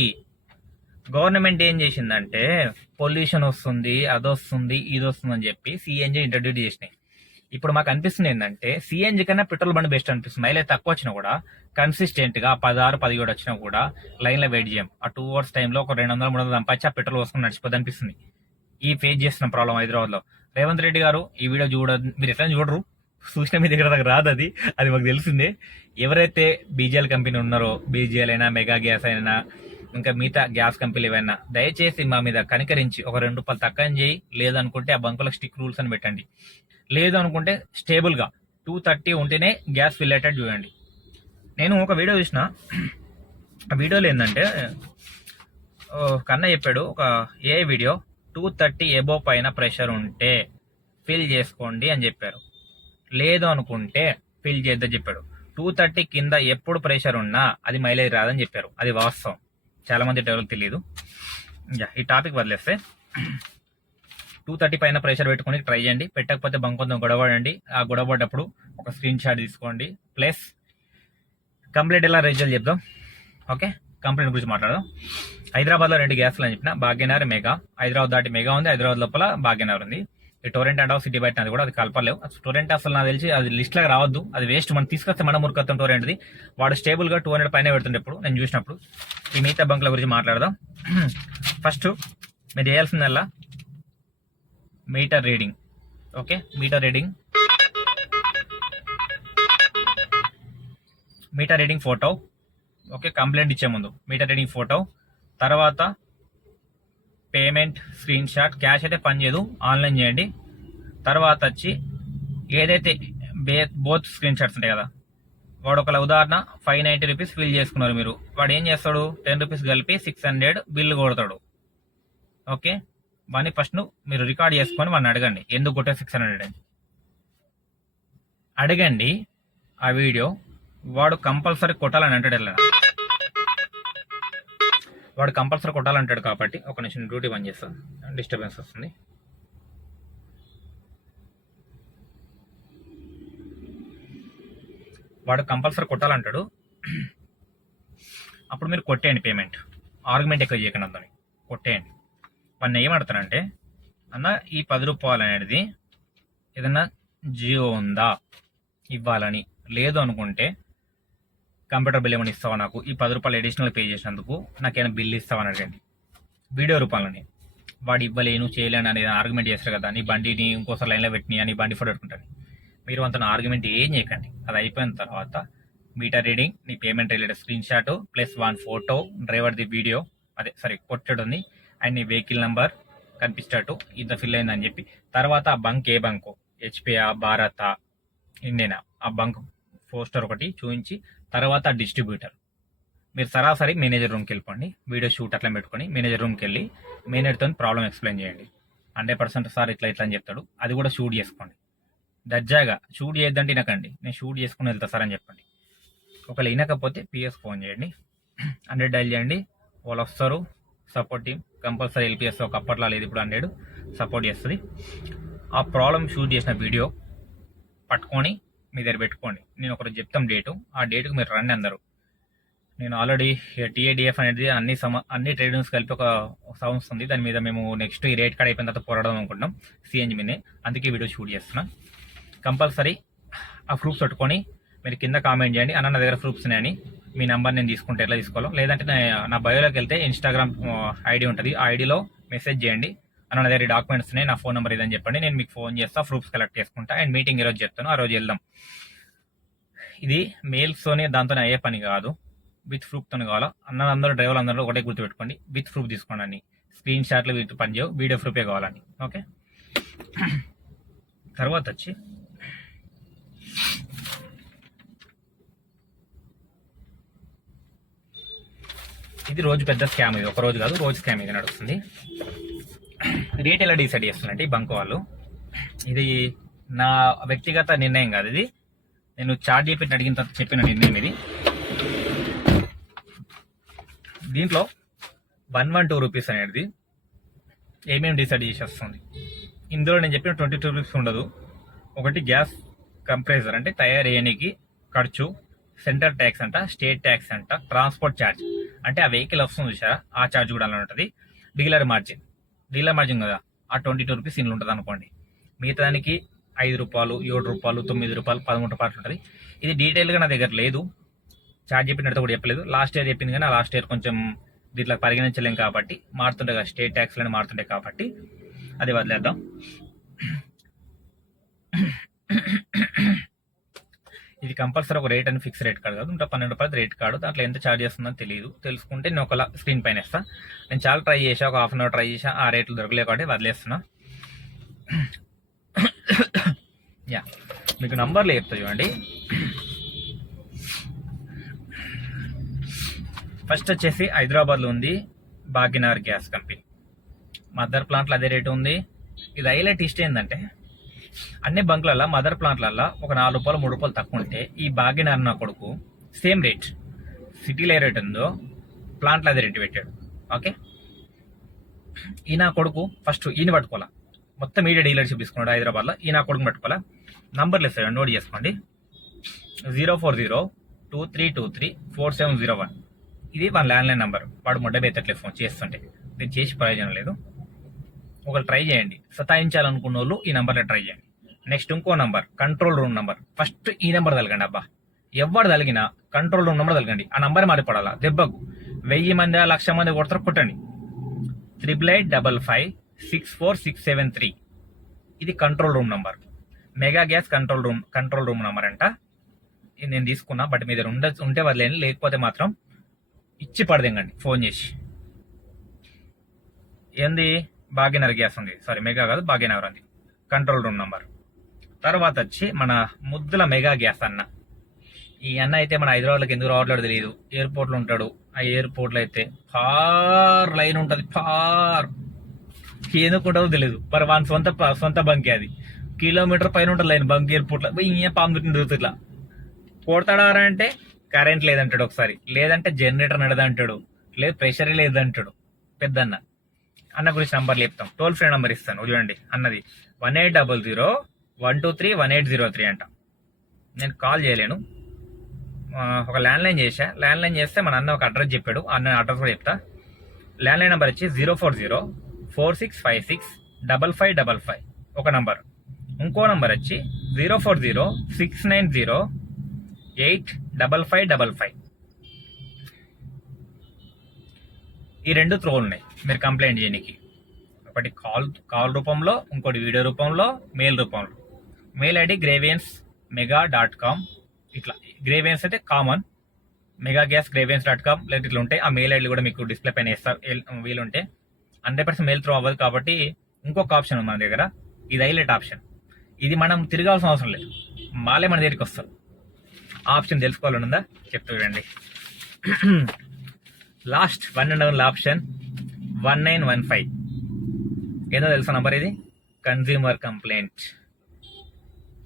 గవర్నమెంట్ ఏం చేసిందంటే పొల్యూషన్ వస్తుంది, అదొస్తుంది, ఇది వస్తుంది అని చెప్పి సిఎన్జి ఇంట్రడ్యూస్ చేసినాయి. ఇప్పుడు మాకు అనిపిస్తుంది ఏంటంటే సిఎన్జి కన్నా పెట్రోల్ బండి బెస్ట్ అనిపిస్తుంది. మైలేజ్ తక్కువ వచ్చినా కూడా కన్సిస్టెంట్ గా 16, 17 వచ్చినా కూడా లైన్ లో వెయిట్ చేయం. ఆ 2 hours టైంలో ఒక 200, 300 సంపాదించి ఆ పెట్రోల్ వస్తుంది నడిచిపోద్ది అనిపిస్తుంది. ఈ ఫేస్ చేస్తున్న ప్రాబ్లం హైదరాబాద్ లో. రేవంత్ రెడ్డి గారు ఈ వీడియో మీరు ఎట్లా చూడరు, చూసిన మీ దగ్గర రాదు, అది మాకు తెలిసిందే. ఎవరైతే బీజేఎల్ కంపెనీ ఉన్నారో, బీజేఎల్ అయినా, మెగా గ్యాస్ అయినా, ఇంకా మిగతా గ్యాస్ కంపెనీలు ఏవైనా, దయచేసి మా మీద కనికరించి ఒక 2 రూపాయలు తక్కువ చేయి. లేదనుకుంటే ఆ బంకులకు స్టిక్ రూల్స్ అని పెట్టండి. లేదు అనుకుంటే స్టేబుల్ గా 230 ఉంటేనే గ్యాస్ ఫిల్ అయ్యేటట్టు చూడండి. నేను ఒక వీడియో చూసిన, ఆ వీడియోలో ఏంటంటే కన్నా చెప్పాడు, ఒక ఏ వీడియో 230 ఎబో పైన ప్రెషర్ ఉంటే ఫిల్ చేసుకోండి అని చెప్పారు. లేదు అనుకుంటే ఫిల్ చేద్దని చెప్పాడు. 230 కింద ఎప్పుడు ప్రెషర్ ఉన్నా అది మైలేజ్ రాదని చెప్పారు. అది వాస్తవం, చాలా మంది డ్రైవర్లకు తెలియదు. ఈ టాపిక్ వదిలేస్తే 230 పైన ప్రెషర్ పెట్టుకుని ట్రై చేయండి. పెట్టకపోతే బంకొంత గొడవడండి. ఆ గొడవపడ్డప్పుడు ఒక స్క్రీన్ షాట్ తీసుకోండి. ప్లస్ కంప్లైంట్ ఎలా రైజ్ చేయాలి చెప్దాం. ఓకే, కంప్లైంట్ గురించి మాట్లాడదాం. హైదరాబాద్ లో 2 గ్యాస్లు అని చెప్పిన, భాగ్యనగర్, మెగా. హైదరాబాద్ దాటి మెగా ఉంది, హైదరాబాద్ లోపల భాగ్యనగర్ ఉంది. ఈ టొరెంట్ అంటావు, సిటీ బయట అది కూడా, అది కలపలేవు. టొరెంట్ అసలు నాకు తెలిసి అది లిస్ట్ లాగా రావద్దు, అది వేస్ట్. మనం తీసుకొస్తే మన మురికొత్తం టొరెంట్ది. వాడు స్టేబుల్ గా 200 పైన పెడుతుండే ఇప్పుడు నేను చూసినప్పుడు. ఈ మిగతా బంకుల గురించి మాట్లాడదాం. ఫస్ట్ మీరు చేయాల్సిందల్లా meter reading. Okay, meter reading photo. Okay, complaint ఇచ్చే ముందు మీటర్ రీడింగ్ ఫోటో, తర్వాత పేమెంట్ స్క్రీన్ షాట్. క్యాష్ అయితే పని చేయదు, ఆన్లైన్ చేయండి. తర్వాత వచ్చి ఏదైతే బోత్ స్క్రీన్ షాట్స్ ఉంటాయి కదా, వాడు ఒకళ్ళ ఉదాహరణ 590 రూపీస్ ఫిల్ చేసుకున్నారు మీరు, వాడు ఏం చేస్తాడు 10 రూపీస్ కలిపి 600 బిల్లు కొడతాడు. ఓకే, వాడిని ఫస్ట్ మీరు రికార్డ్ చేసుకొని వాడిని అడగండి ఎందుకు కొట్టే 600 అని అడగండి. ఆ వీడియో వాడు కంపల్సరీ కొట్టాలని అంటాడు. ఎలా వాడు కంపల్సరీ కొట్టాలంటాడు కాబట్టి ఒక నిమిషం డ్యూటీ బంద్ చేస్తాను, డిస్టర్బెన్స్ వస్తుంది. వాడు కంపల్సరీ కొట్టాలంటాడు. అప్పుడు మీరు కొట్టేయండి పేమెంట్. ఆర్గ్యుమెంట్ ఎక్కువ చేయకండి, అంతా కొట్టేయండి. వాడిని ఏమడతానంటే, అన్న ఈ 10 రూపాయలు అనేది ఏదన్నా జియో ఉందా ఇవ్వాలని, లేదు అనుకుంటే కంప్యూటర్ బిల్ ఏమైనా ఇస్తావా, నాకు ఈ 10 రూపాయలు అడిషనల్ పే చేసినందుకు నాకేమైనా బిల్ ఇస్తావని అడగండి వీడియో రూపాయలని. వాడు ఇవ్వలేను చేయలేను అనేది ఆర్గ్యుమెంట్ చేస్తారు కదా, నీ బండిని ఇంకోసారి లైన్లో పెట్టిని అని బండి ఫోటో పెట్టుకుంటాను. మీరు అంత ఆర్గ్యుమెంట్ ఏం చేయకండి. అది అయిపోయిన తర్వాత మీటర్ రీడింగ్, నీ payment related screenshot plus 1 photo, డ్రైవర్ది వీడియో, కొట్టేది ఉంది, అండ్ నీ వెహికల్ నెంబర్ కనిపిస్తట్టు ఇంత ఫిల్ అయిందని చెప్పి, తర్వాత ఆ బంక్ ఏ బంకు, హెచ్పియా, భారత, ఇండియనా, ఆ బంక్ పోస్టర్ ఒకటి చూపించి, తర్వాత డిస్ట్రిబ్యూటర్. మీరు సరాసరి మేనేజర్ రూమ్కి వెళ్ళిపోండి, వీడియో షూట్ అట్లా పెట్టుకొని మేనేజర్ రూమ్కి వెళ్ళి మేనేజర్తో ప్రాబ్లం ఎక్స్ప్లెయిన్ చేయండి. 100% సార్ ఇట్లా ఇట్లా అని చెప్తాడు, అది కూడా షూట్ చేసుకోండి. దర్జాగా షూట్ చేయొద్దంటే వినకండి, నేను షూట్ చేసుకుని వెళ్తా సార్ అని చెప్పండి. ఒకవేళ వినకపోతే పిఎస్ ఫోన్ చేయండి, 100 డైల్ చేయండి, వాళ్ళు వస్తారు. సపోర్ట్ టీమ్ కంపల్సరీ ఎల్పిఎస్ ఒక అప్పట్లో లేదు, ఇప్పుడు 100 సపోర్ట్ చేస్తుంది. ఆ ప్రాబ్లం షూట్ చేసిన వీడియో పట్టుకొని మీ దగ్గర పెట్టుకోండి. నేను ఒకరోజు చెప్తాం డేటు, ఆ డేటుకు మీరు రండి అందరూ. నేను ఆల్రెడీ టీఏడిఎఫ్ అనేది అన్ని ట్రేడ్ యూనియన్స్ కలిపి ఒక సంస్థ ఉంది, దాని మీద మేము నెక్స్ట్ ఈ రేట్ కార్డ్ అయిపోయిన తర్వాత పోరాడదాం అనుకుంటున్నాం సిఎన్జి మీదే, అందుకే వీడియో షూట్ చేస్తున్నాం. కంపల్సరీ ఆ ప్రూఫ్స్ పెట్టుకొని మీరు కింద కామెంట్ చేయండి, అన్న నా దగ్గర ప్రూఫ్స్ ఉన్నాయని. మీ నెంబర్ నేను తీసుకుంటే ఎట్లా తీసుకోవాలో, లేదంటే నా బయోలోకి వెళ్తే ఇన్స్టాగ్రామ్ ఐడి ఉంటుంది, ఆ ఐడిలో మెసేజ్ చేయండి, అన్న నా దగ్గర డాక్యుమెంట్స్ ఉన్నాయి, నా ఫోన్ నెంబర్ ఇదని చెప్పండి, నేను మీకు ఫోన్ చేస్తా, ప్రూఫ్స్ కలెక్ట్ చేసుకుంటా. అండ్ మీటింగ్ ఈరోజు చెప్తాను, ఆ రోజు వెళ్దాం. ఇది మెయిల్స్తోనే దాంతోనే అయ్యే పని కాదు, విత్ ప్రూఫ్తో కావాలా. అందరూ డ్రైవర్లు అందరూ ఒకటే గుర్తుపెట్టుకోండి, విత్ ప్రూఫ్ తీసుకోండి అని. స్క్రీన్ షాట్లు వీటి పని చేయవు, వీడియో ప్రూఫే కావాలని. ఓకే, తర్వాత వచ్చి ఇది రోజు పెద్ద స్కామ్, ఇది ఒక రోజు కాదు, రోజు స్కామ్ ఇది నడుస్తుంది. రేట్ ఎలా డిసైడ్ చేస్తుందంటే ఈ బంక్ వాళ్ళు, ఇది నా వ్యక్తిగత నిర్ణయం కాదు, ఇది నేను చార్ట్ జీపీటీ అడిగిన తర్వాత చెప్పిన నిర్ణయం ఇది. దీంట్లో 112 రూపీస్ అనేది ఏమేమి డిసైడ్ చేసి వస్తుంది. ఇందులో నేను చెప్పిన 22 రూపీస్ ఉండదు. ఒకటి గ్యాస్ కంప్రెసర్ అంటే తయారు చేయడానికి ఖర్చు, సెంటర్ ట్యాక్స్ అంట, స్టేట్ ట్యాక్స్ అంట, ట్రాన్స్పోర్ట్ ఛార్జ్ అంటే ఆ వెహికల్ వస్తుంది చూసారా, ఆ ఛార్జ్ కూడా అలా ఉంటుంది. డీలర్ మార్జిన్ కదా, ఆ 22 రూపీస్ ఇందులో ఉంటుంది అనుకోండి. మిగతా దానికి 5 రూపాయలు, 7 రూపాయలు, 9 రూపాయలు, 13 రూపాయలు ఉంటుంది. ఇది డీటెయిల్గా నా దగ్గర లేదు, ఛార్జ్ చెప్పినట్టు కూడా చెప్పలేదు. లాస్ట్ ఇయర్ చెప్పింది కానీ ఆ లాస్ట్ ఇయర్ కొంచెం దీంట్లో పరిగణించలేం కాబట్టి మారుతుంటాయి కదా, స్టేట్ ట్యాక్స్లని మారుతుంటాయి కాబట్టి అది వదిలేద్దాం. ఇది కంపల్సరీ ఒక రేట్ అని ఫిక్స్ రేట్ కార్డు కాదు, ఇంకా 12 రూపాయలు రేట్ కార్డు. దాంట్లో ఎంత ఛార్జ్ చేస్తుందో తెలియదు, తెలుసుకుంటే నేను ఒకలా స్క్రీన్ పైన ఇస్తా. నేను చాలా ట్రై చేసా, ఒక హాఫ్ అన్ అవర్ ట్రై చేసా, ఆ రేట్లు దొరకలేదు కాబట్టి వదిలేస్తున్నా. యా, మీకు నంబర్లు చెప్తా చూడండి. ఫస్ట్ వచ్చేసి హైదరాబాద్లో ఉంది భాగ్యనగర్ గ్యాస్ కంపెనీ. మదర్ ప్లాంట్లో అదే రేటు ఉంది. ఇది హైలైట్ ఇష్ట ఏంటంటే అన్ని బంకులలో మదర్ ప్లాంట్లలో ఒక 4 రూపాయలు 3 రూపాయలు తక్కువ ఉంటే ఈ భాగ్యనగర్ నా కొడుకు సేమ్ రేట్, సిటీలో ఏ రేట్ ఉందో ప్లాంట్లో అదే రేటు పెట్టాడు. ఓకే, ఈ నా కొడుకు ఫస్ట్ ఈయన పట్టుకోవాలా, మొత్తం మీడియా డీలర్షిప్ తీసుకున్నాడు హైదరాబాద్లో. ఈ నా కొడుకు పట్టుకోవాలా. నంబర్లు ఇస్తాడు, నోట్ చేసుకోండి. 04023234701. ఇది మన ల్యాండ్లైన్ నెంబర్. వాడు మొడ్డబెత్తట్లేదు ఫోన్ చేస్తుంటే, నేను చేసి ప్రయోజనం లేదు. ఒకరు ట్రై చేయండి, సతాయించాలనుకున్న వాళ్ళు ఈ నెంబర్లో ట్రై చేయండి. నెక్స్ట్ ఇంకో number, control room number. First ఈ నెంబర్ తలగండి. అబ్బా, ఎవరు తలిగినా కంట్రోల్ రూమ్ నెంబర్ తలగండి. ఆ నంబర్ మారిపడాలా దెబ్బకు. 1000 మంది 1,00,000 మంది కొడతారు, కొట్టండి. 8855564673. ఇది control room number, mega gas control room number అంట. ఇది నేను తీసుకున్నా, బట్ మీ దగ్గర ఉంటే వదిలేండి, లేకపోతే మాత్రం ఇచ్చి పడదేంగండి ఫోన్ చేసి. ఏంది, భాగ్యనగర్ గ్యాస్ ఉంది, సారీ మెగా కాదు భాగ్యనగర్ ఉంది కంట్రోల్ రూమ్ నంబర్. తర్వాత వచ్చి మన ముద్దుల మెగా గ్యాస్ అన్న. ఈ అన్న అయితే మన హైదరాబాద్లోకి ఎందుకు రావట్లేదు తెలియదు, ఎయిర్పోర్ట్లో ఉంటాడు. ఆ ఎయిర్పోర్ట్లో అయితే ఫార్ లైన్ ఉంటుంది, ఫార్ ఎందుకుంటుందో తెలియదు. మరి వాని సొంత బంకి అది, కిలోమీటర్ పైన ఉంటుంది లైన్ బంక్ ఎయిర్పోర్ట్లో. ఇంకే పాము తిరుగుతుంది ఇట్లా. కొడతాడా అంటే కరెంట్ లేదంటాడు ఒకసారి, లేదంటే జనరేటర్ నడదంటాడు, లేదు ప్రెషర్ లేదంటాడు పెద్దన్న. అన్న గురించి నంబర్లు చెప్తాం, టోల్ ఫ్రీ నెంబర్ ఇస్తాను చూడండి. అన్నది 180012318003 అంట. నేను కాల్ చేయలేను, ఒక ల్యాండ్లైన్ చేస్తే మన అన్న ఒక అడ్రస్ చెప్పాడు, అన్న అడ్రస్ కూడా చెప్తా. ల్యాండ్లైన్ నెంబర్ వచ్చి 04046565555 ఒక నంబర్. ఇంకో నంబర్ వచ్చి 04069085555. ఈ 2 త్రోలు ఉన్నాయి మీరు కంప్లైంట్ చేయడానికి. ఒకటి కాల్ రూపంలో, ఇంకోటి వీడియో రూపంలో, మెయిల్ రూపంలో. Mail ID grievancemega.com. ఇట్లా గ్రేవియన్స్ అయితే కామన్, మెగా గ్యాస్ grievancemega.com లేదా ఇట్లా ఉంటాయి. ఆ మెయిల్ ఐడి కూడా మీకు డిస్ప్లే పైన వేస్తా వీలుంటే. 100% మెయిల్ త్రూ అవ్వదు కాబట్టి ఇంకొక ఆప్షన్ ఉంది మన దగ్గర, ఇది హైలైట్ ఆప్షన్. ఇది మనం తిరగాల్సిన అవసరం లేదు, మాలే మన దగ్గరికి వస్తారు. ఆ ఆప్షన్ తెలుసుకోవాలనుందా చెప్తూ చూడండి. Last 1 and only option 1915. ఏదో తెలుసా నంబర్ ఇది, కన్జ్యూమర్ కంప్లైంట్.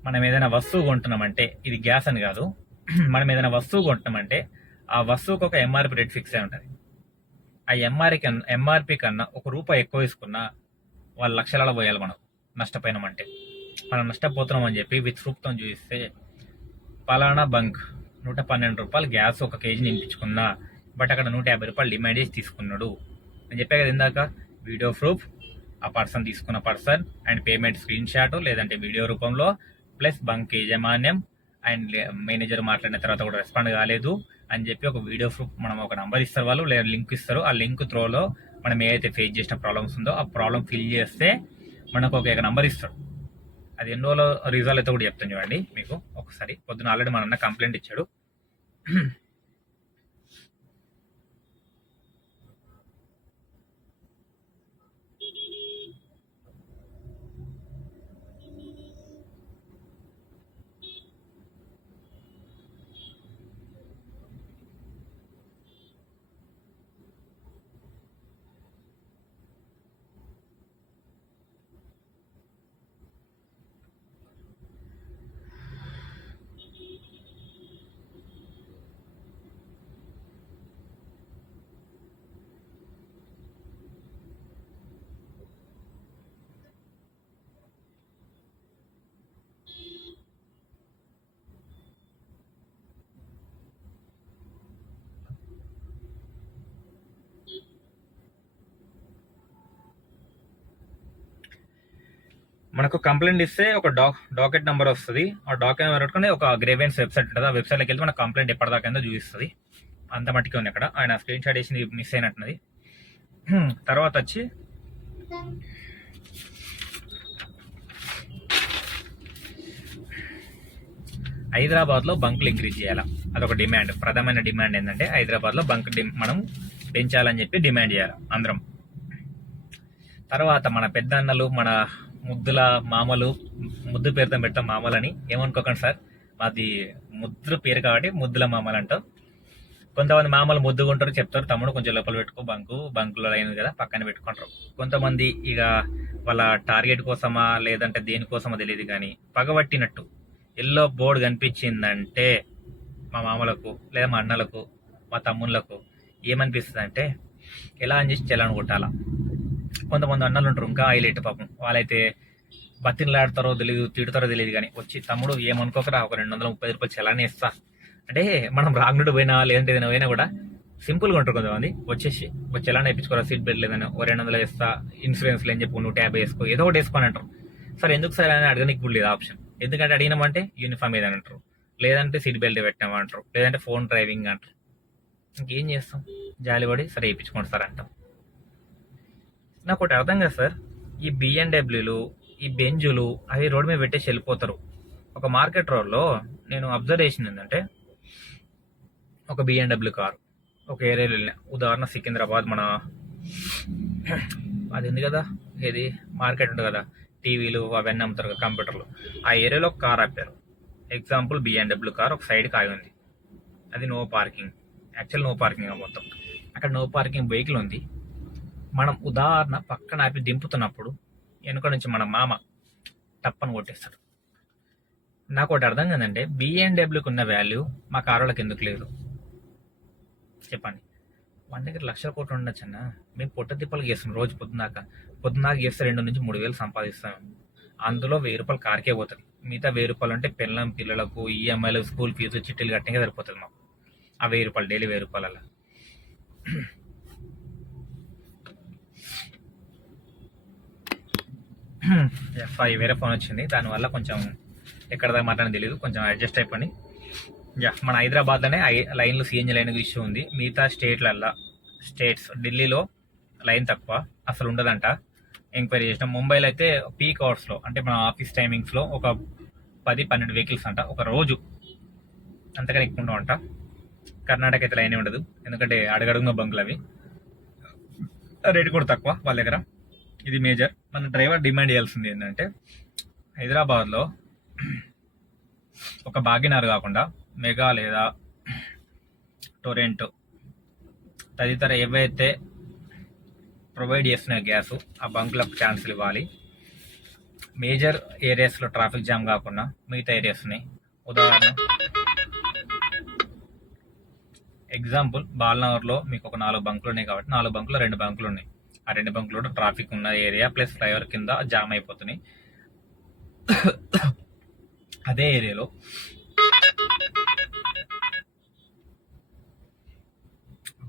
మనం ఏదైనా వస్తువు కొంటున్నామంటే, ఇది గ్యాస్ అని కాదు, మనం ఏదైనా వస్తువు కొంటున్నామంటే ఆ వస్తువుకి ఒక ఎంఆర్పి రేట్ ఫిక్స్ అయి ఉంటుంది. ఆ ఎంఆర్పి కన్నా ₹1 ఎక్కువ తీసుకున్నా వాళ్ళు లక్షలలో పోయాలి. మనం నష్టపోయినామంటే, మనం నష్టపోతున్నాం అని చెప్పి విత్ ప్రూఫ్తో చూపిస్తే, పలానా బంక్ 112 రూపాయలు గ్యాస్ 1 కేజీ నింపించుకున్నా, బట్ అక్కడ 150 రూపాయలు డిమాండ్ చేసి తీసుకున్నాడు అని చెప్పే కదా ఇందాక. వీడియో ప్రూఫ్, ఆ పర్సన్ తీసుకున్న person and payment screen shot లేదంటే వీడియో రూపంలో, ప్లస్ బంక్ యాజమాన్యం అండ్ మేనేజర్ మాట్లాడిన తర్వాత కూడా రెస్పాండ్ కాలేదు అని చెప్పి ఒక వీడియో ప్రూఫ్, మనం ఒక నంబర్ ఇస్తారు వాళ్ళు, లేదా లింక్ ఇస్తారు. ఆ లింక్ త్రోలో మనం ఏదైతే ఫేస్ చేసిన ప్రాబ్లమ్స్ ఉందో ఆ ప్రాబ్లం ఫిల్ చేస్తే మనకు ఒక నంబర్ ఇస్తాడు. అది ఎన్ని రోజులు రిజాల్వ్ అయితే కూడా చెప్తాను చూడండి మీకు. ఒకసారి పొద్దున ఆల్రెడీ మన అన్న కంప్లైంట్ ఇచ్చాడు. మనకు కంప్లైంట్ ఇస్తే ఒక డాకెట్ నెంబర్ వస్తుంది. ఆ డాకెట్ నెంబర్ పెట్టుకుని ఒక గ్రేవెన్స్ వెబ్సైట్ ఉంటుంది. ఆ వెబ్సైట్లోకి వెళ్తే మన కంప్లైంట్ ఎప్పటిదాకా చూపిస్తుంది. అంత మట్టికి ఉంది అక్కడ. ఆయన స్క్రీన్ షాట్ వేసి మిస్ అయినట్టున్నది. తర్వాత వచ్చి హైదరాబాద్లో బంకులు ఇంక్రీజ్ చేయాలా, అదొక డిమాండ్. ప్రధానమైన డిమాండ్ ఏంటంటే హైదరాబాద్లో బంక్ మనం పెంచాలని చెప్పి డిమాండ్ చేయాలి అందరం. తర్వాత మన పెద్దన్నలు, మన ముద్దుల మామలు, ముద్దు పేరుతో పెడతాం మామలని ఏమనుకోకండి సార్, మాది ముద్దు పేరు కాబట్టి ముద్దుల మామలు అంటాం. కొంతమంది మామలు ముద్దుగా ఉంటారు, చెప్తారు తమ్ముడు కొంచెం లోపల పెట్టుకో, బంకులో అయింది కదా పక్కన పెట్టుకుంటారు. కొంతమంది ఇక వాళ్ళ టార్గెట్ కోసమా లేదంటే దేనికోసమో తెలియదు కానీ పగబట్టినట్టు ఎల్లో బోర్డు కనిపించిందంటే మా మామలకు లేదా మా అన్నలకు మా తమ్ముళ్ళకు ఏమనిపిస్తుంది అంటే ఎలా అని చేసి చెల్లని కొట్టాలా. కొంతమంది అన్నలు ఉంటారు ఇంకా హైలైట్ పాపం, వాళ్ళైతే బతిన్లాడతారో తెలియదు, తిడతారో తెలియదు కానీ వచ్చి తమ్ముడు ఏమనుకోకరా ఒక 230 రూపాయలు చలానే ఇస్తా అంటే, మనం రాంగ్నుడు పోయినా లేదంటే ఏదైనా పోయినా కూడా సింపుల్గా ఉంటారు కొంతమంది. వచ్చేసి ఒక చలాన్ వేయించుకోరా, సీట్ బెల్ట్ లేదని ఓ 200 ఇస్తా, ఇన్సూరెన్స్ లేని చెప్పి 150 వేసుకో, ఏదో ఒకటి వేసుకొని అంటారు. సార్ ఎందుకు సార్ అని అడగనికి కూడా లేదు ఆప్షన్. ఎందుకంటే అడిగినామంటే యూనిఫామ్ ఏదని అంటారు, లేదంటే సీట్ బెల్ట్ పెట్టామంటారు, లేదంటే ఫోన్ డ్రైవింగ్ అంటారు. ఇంకేం చేస్తాం, జాలిపడి సరే వేయించుకోండి సార్ అంటాం. నాకు ఒకటి అర్థం కదా సార్, ఈ బిఎండబ్ల్యూలు ఈ బెంజులు అవి రోడ్డు మీద పెట్టేసి వెళ్ళిపోతారు. ఒక మార్కెట్ రోడ్లో నేను అబ్జర్వ్ చేసింది ఏంటంటే, ఒక బిఎండబ్ల్యూ కారు ఒక ఏరియాలో వెళ్ళిన, ఉదాహరణ సికింద్రాబాద్, మన అది ఉంది కదా ఏది మార్కెట్ ఉంటుంది కదా, టీవీలు అవన్నీ అమ్ముతారు కదా కంప్యూటర్లు, ఆ ఏరియాలో ఒక కార్ ఆపారు. ఎగ్జాంపుల్ బిఎండబ్ల్యూ కార్ ఒక సైడ్కి ఆగి ఉంది, అది no parking, actual no parking మొత్తం. అక్కడ నో పార్కింగ్ వెహికల్ ఉంది. మనం ఉదాహరణ పక్కన ఆపి దింపుతున్నప్పుడు వెనుక నుంచి మన మామ టప్పని కొట్టేస్తాడు. నాకు ఒకటి అర్థం కదంటే, బిఎండబ్ల్యూకి ఉన్న వాల్యూ మా కారులకు ఎందుకు లేదు చెప్పండి. మన దగ్గర 1,00,000 కోట్లు ఉండొచ్చు అన్న, మేము పొట్ట తిప్పలు చేస్తాం రోజు పొద్దున్నాక చేస్తే 2 నుంచి 3 వేలు సంపాదిస్తాం. అందులో 1,000 రూపాయలు కార్కే పోతుంది, మిగతా 1,000 రూపాయలు అంటే పిల్లల పిల్లలకు ఈఎంఐలు స్కూల్ ఫీజు చిట్టీలు కట్టిగా సరిపోతుంది మాకు. ఆ 1,000 రూపాయలు డైలీ 1,000 రూపాయలు అలా. వేరే ఫోన్ వచ్చింది, దానివల్ల కొంచెం ఎక్కడ దాకా మాట్లాడని తెలియదు, కొంచెం అడ్జస్ట్ అయిపోయింది. మన హైదరాబాద్లోనే లైన్లో సిఎన్జి లైన్ ఇష్యూ ఉంది. మిగతా స్టేట్స్ ఢిల్లీలో లైన్ తక్కువ అసలు ఉండదంట, ఎంక్వైరీ చేసినాం. ముంబైలో అయితే పీక్ అవర్స్లో అంటే మన ఆఫీస్ టైమింగ్స్లో ఒక 10-12 వెహికల్స్ అంట ఒక రోజు, అంతకన్నా ఎక్కువ ఉండవంట. కర్ణాటక అయితే లైనే ఉండదు, ఎందుకంటే అడుగడుగున బంకులు అవి, రేటు కూడా తక్కువ వాళ్ళ దగ్గర. ఇది మేజర్. మన డ్రైవర్ డిమాండ్ చేయాల్సింది ఏంటంటే, హైదరాబాద్లో ఒక భాగ్యనగర్ కాకుండా మెగా లేదా టొరెంట్ తదితర ఏవైతే ప్రొవైడ్ చేస్తున్నాయి గ్యాస్, ఆ బంకులకు ఛాన్సులు ఇవ్వాలి. మేజర్ ఏరియాస్లో ట్రాఫిక్ జామ్ కాకుండా మిగతా ఏరియాస్ని, ఉదాహరణ ఎగ్జాంపుల్ బాల్నగర్లో మీకు ఒక 4 బంకులు ఉన్నాయి కాబట్టి 4 బంకులు 2 బంకులు ఉన్నాయి. ఆ 2 బంకులు కూడా ట్రాఫిక్ ఉన్న ఏరియా ప్లస్ ఫ్లైఓవర్ కింద జామ్ అయిపోతున్నాయి. అదే ఏరియాలో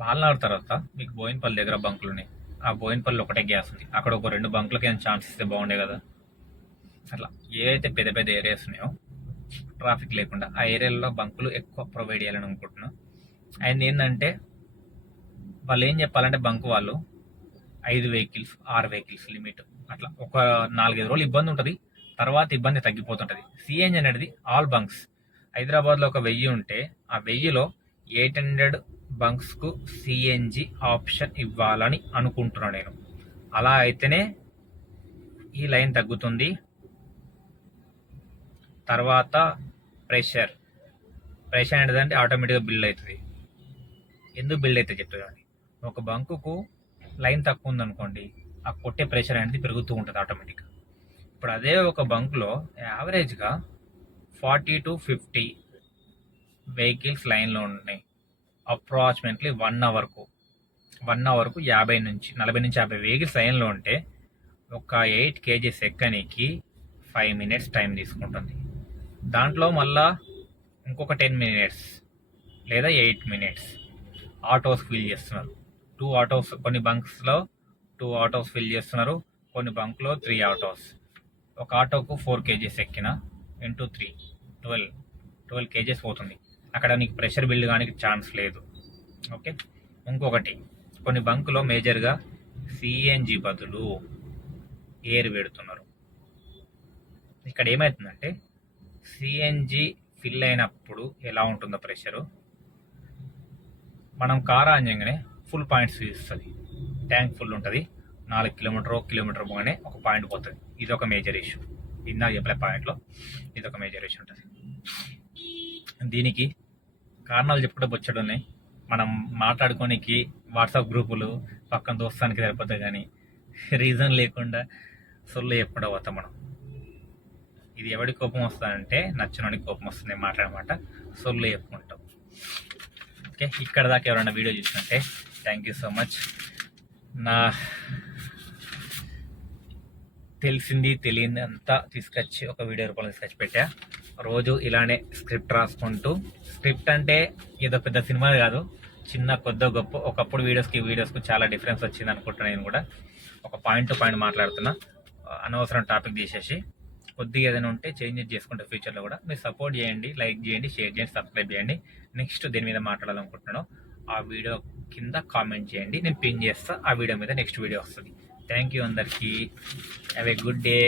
బాల్నగర్ తర్వాత మీకు బోయినపల్లి దగ్గర బంకులు ఉన్నాయి. ఆ బోయినపల్లి ఒకటే గ్యాస్ ఉంది, అక్కడ ఒక 2 బంకులకి ఏమైనా ఛాన్స్ ఇస్తే బాగుండే కదా. అట్లా ఏవైతే పెద్ద పెద్ద ఏరియాస్ ఉన్నాయో ట్రాఫిక్ లేకుండా ఆ ఏరియాలో బంకులు ఎక్కువ ప్రొవైడ్ చేయాలని అనుకుంటున్నాను. అండ్ ఏంటంటే వాళ్ళు ఏం చెప్పాలంటే, బంకు వాళ్ళు 5 వెహికల్స్ 6 వెహికల్స్ లిమిట్, అట్లా ఒక 4-5 రోజులు ఇబ్బంది ఉంటుంది, తర్వాత ఇబ్బంది తగ్గిపోతుంటుంది. సిఎన్జి అనేది ఆల్ బంక్స్, హైదరాబాద్లో ఒక 1000 ఉంటే ఆ 1000లో 800 బంక్స్కు సిఎన్జి ఆప్షన్ ఇవ్వాలని అనుకుంటున్నాను నేను. అలా అయితేనే ఈ లైన్ తగ్గుతుంది. తర్వాత ప్రెషర్ అనేది అంటే ఆటోమేటిక్గా బిల్డ్ అవుతుంది. ఎందుకు బిల్డ్ అయితే చెప్తుంది, ఒక బంకుకు లైన్ తక్కువ ఉందనుకోండి, ఆ కొట్టే ప్రెషర్ అనేది పెరుగుతూ ఉంటుంది ఆటోమేటిక్గా. ఇప్పుడు అదే ఒక బంకులో యావరేజ్గా 40 to 50 వెహికల్స్ లైన్లో ఉన్నాయి. అప్రాక్సిమేట్లీ 1 అవర్కు 40 నుంచి 50 వెహికల్స్ లైన్లో ఉంటే ఒక 8 kgs ఎక్కనికి 5 minutes టైం తీసుకుంటుంది. దాంట్లో మళ్ళా ఇంకొక 10 minutes లేదా 8 minutes ఆటోస్ ఫిల్ చేస్తున్నారు. 2 ఆటోస్, కొన్ని బంక్స్లో 2 ఆటోస్ ఫిల్ చేస్తున్నారు, కొన్ని బంక్లో 3 ఆటోస్. ఒక ఆటోకు 4 కేజీస్ ఎక్కిన ఇంటూ 3 12 కేజెస్ పోతుంది. అక్కడ నీకు ప్రెషర్ బిల్డ్ కానీ ఛాన్స్ లేదు. ఓకే, ఇంకొకటి కొన్ని బంకులో మేజర్గా సిఎన్జి బదులు ఎయిర్ పెడుతున్నారు. ఇక్కడ ఏమవుతుందంటే సిఎన్జి ఫిల్ అయినప్పుడు ఎలా ఉంటుందో ప్రెషరు, మనం కార్ ఆన్ చేయగానే ఫుల్ పాయింట్స్ ఇస్తుంది, ట్యాంక్ ఫుల్ ఉంటుంది, 4 కిలోమీటర్ పోగానే ఒక పాయింట్ పోతుంది. ఇది ఒక మేజర్ ఇష్యూ. ఇందాక చెప్పలే పాయింట్లో ఇది ఒక మేజర్ ఇష్యూ ఉంటుంది. దీనికి కారణాలు చెప్పుకుంటే బొచ్చడు ఉన్నాయి. మనం మాట్లాడుకోనికి వాట్సాప్ గ్రూపులు పక్కన దోస్తానికి సరిపోతాయి, కానీ రీజన్ లేకుండా సొల్లు చెప్పుకుంటూ పోతాం మనం. ఇది ఎవడి కోపం వస్తుందంటే నచ్చినోడికి కోపం వస్తుంది మాట్లాడమాట, సొల్లు చెప్పుకుంటాం. ఓకే, ఇక్కడ దాకా ఎవరైనా వీడియో చూసినట్టే థ్యాంక్ యూ సో మచ్. నా తెలిసింది తెలియంది అంతా తీసుకొచ్చి ఒక వీడియో రూపంలో తీసుకొచ్చి పెట్టా. రోజు ఇలానే స్క్రిప్ట్ రాసుకుంటూ, స్క్రిప్ట్ అంటే ఏదో పెద్ద సినిమా కాదు, చిన్న కొద్ది గొప్ప. ఒకప్పుడు వీడియోస్కు చాలా డిఫరెన్స్ వచ్చింది అనుకుంటున్నా. నేను కూడా ఒక పాయింట్ టు పాయింట్ మాట్లాడుతున్నా, అనవసరం టాపిక్ తీసేసి. కొద్దిగా ఏదైనా ఉంటే చేంజెస్ చేసుకుంటే ఫ్యూచర్లో కూడా మీరు సపోర్ట్ చేయండి, లైక్ చేయండి, షేర్ చేయండి, సబ్స్క్రైబ్ చేయండి. నెక్స్ట్ దేని మీద మాట్లాడాలనుకుంటున్నానో ఆ వీడియో కింద కామెంట్ చేయండి, నేను పిన్ చేస్తా. ఆ వీడియో మీద నెక్స్ట్ వీడియో వస్తుంది. థ్యాంక్ యూ అందరికీ. Have a good day.